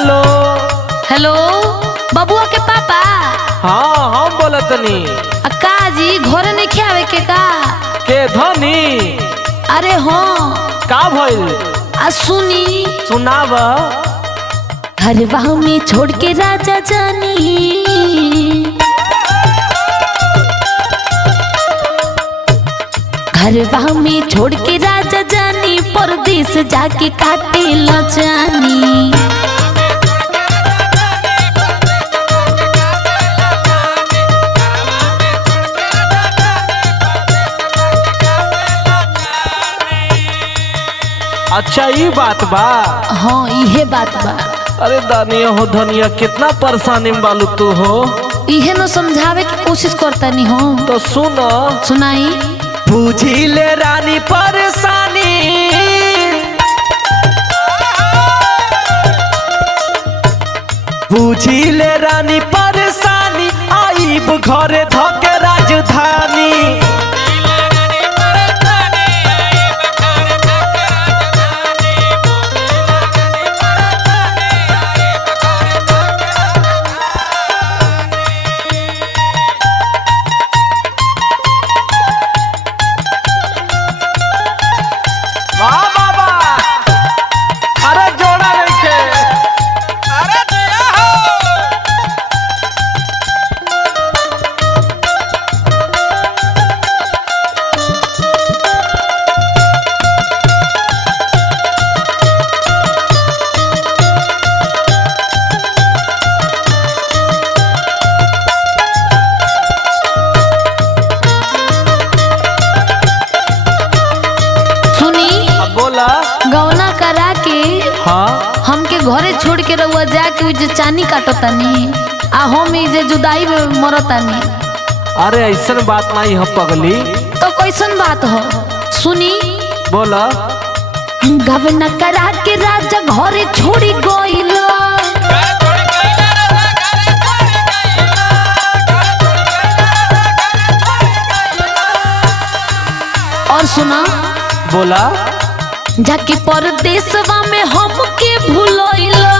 Hello hello बबुआ के पापा। हाँ हम बोलतनी। का जी घरे नहीं खियावे के का के धनी? अरे हाँ का भइल? सुनी सुनाव। घरवा में छोड़ के राजा जानी, घरवा में छोड़ के राजा जानी, परदेस जाके काटे ला जानी। अच्छा ये बात बा। हाँ इहे बात बा। अरे दानिया हो धनिया कितना परेशानी में बालू तू हो। इहे न समझावे की कोशिश करता नहीं हो तो सुनो सुनाई। बुझी ले रानी परेशानी, बुझी ले रानी परेशानी, आईब घरे धके राजधानी। गौना करा के हाँ हमके घरे छोड़ के रहुआ जाके उजे चानी काटतानी आ हम इजे जुदाई में मरतानी। अरे ऐसन बात नहीं है पगली। तो कैसन बात हो सुनी। बोला। गवना करा के राजा घरे छोड़ी गइल, और सुना। बोला। जाके परदेसवा में हमके भूलइला,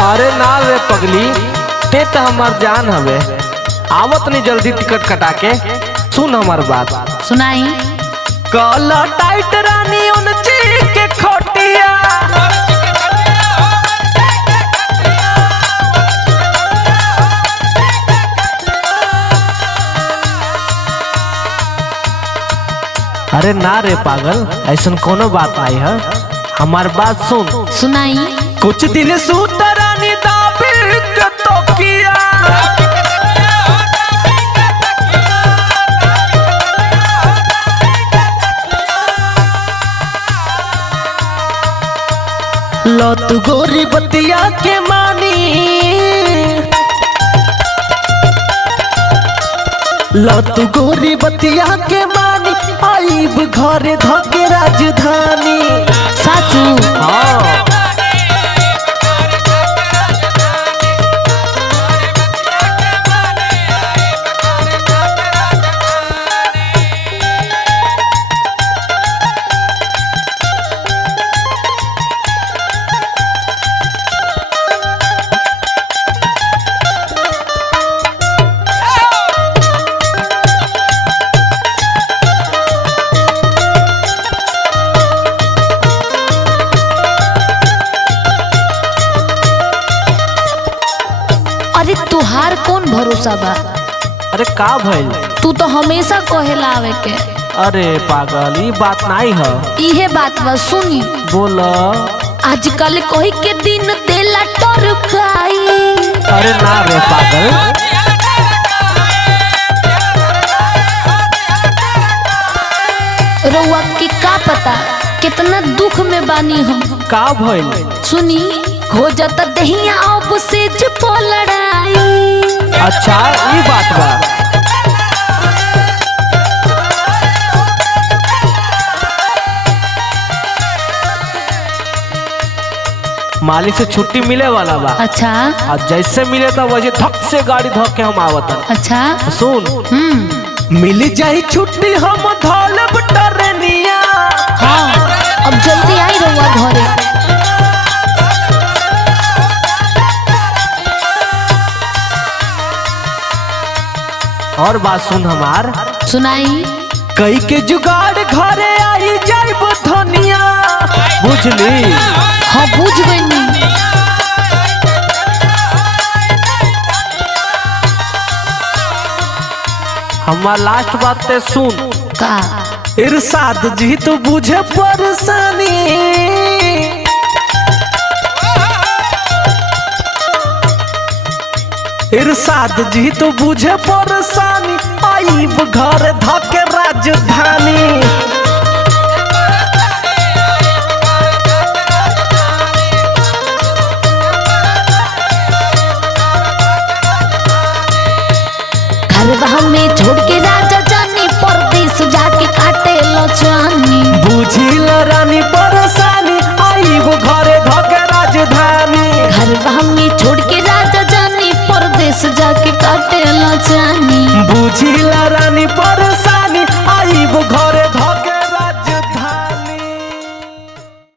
अरे ना रे पगली, ते तो हमार जान हवे। आवत नहीं जल्दी टिकट कटा के। सुन हमार बात सुनाई। काला टाइट रानी उन चीज के खोटिया, अरे ना रे पागल, ऐसा कोनो बात नहीं है। हमार बात सुन। सुनाई। कुछ दिन सूत रानी दाबी के तो किया, लो तू गोरी बतिया के मानी, लो तू गोरी बतिया के मानी, आईब घरे धके राजधानी। साचू। हाँ अरे तुहार कौन भरोसा बा। अरे का भइल? तू तो हमेशा कहेला आवे के। अरे पागल ये बात नहीं है। इहे बात बा सुनी। बोला। आजकल कोई के दिन देला टरकाई। अरे ना रे पागल। रउआ की का पता कितना दुख में बानी हम। का भइल? सुनी। खोजत दहिया अब से जपो लड़ाई। अच्छा ये बात बा। मालिक से छुट्टी मिले वाला बा। अच्छा। और जैसे मिले तो वैसे धक से गाड़ी धक के हम आवत। अच्छा। सुन। मिल जाई छुट्टी हम धौलब टरनिया। हाँ अब जल्दी आई रहुआ घरे। और बात सुन हमार, सुनाई। कई के जुगाड़ घरे आई जाइब धनिया, बुझली। हाँ बुझ गई। हमार लास्ट बात ते सुन का इरशाद जी तो बुझे परेशानी, इरशाद जी तो बुझे परेशानी, आईब घर धके राजधानी। घरवा में छोड़ के राजा जानी परदेश जाके काटे लचानी। बुझिल रानी परेशानी, आईब घरे धके राजधानी। घरवा में छोड़ के राजा जानी परदेश जाके काटे लचानी। बुझिल रानी परेशानी, आईब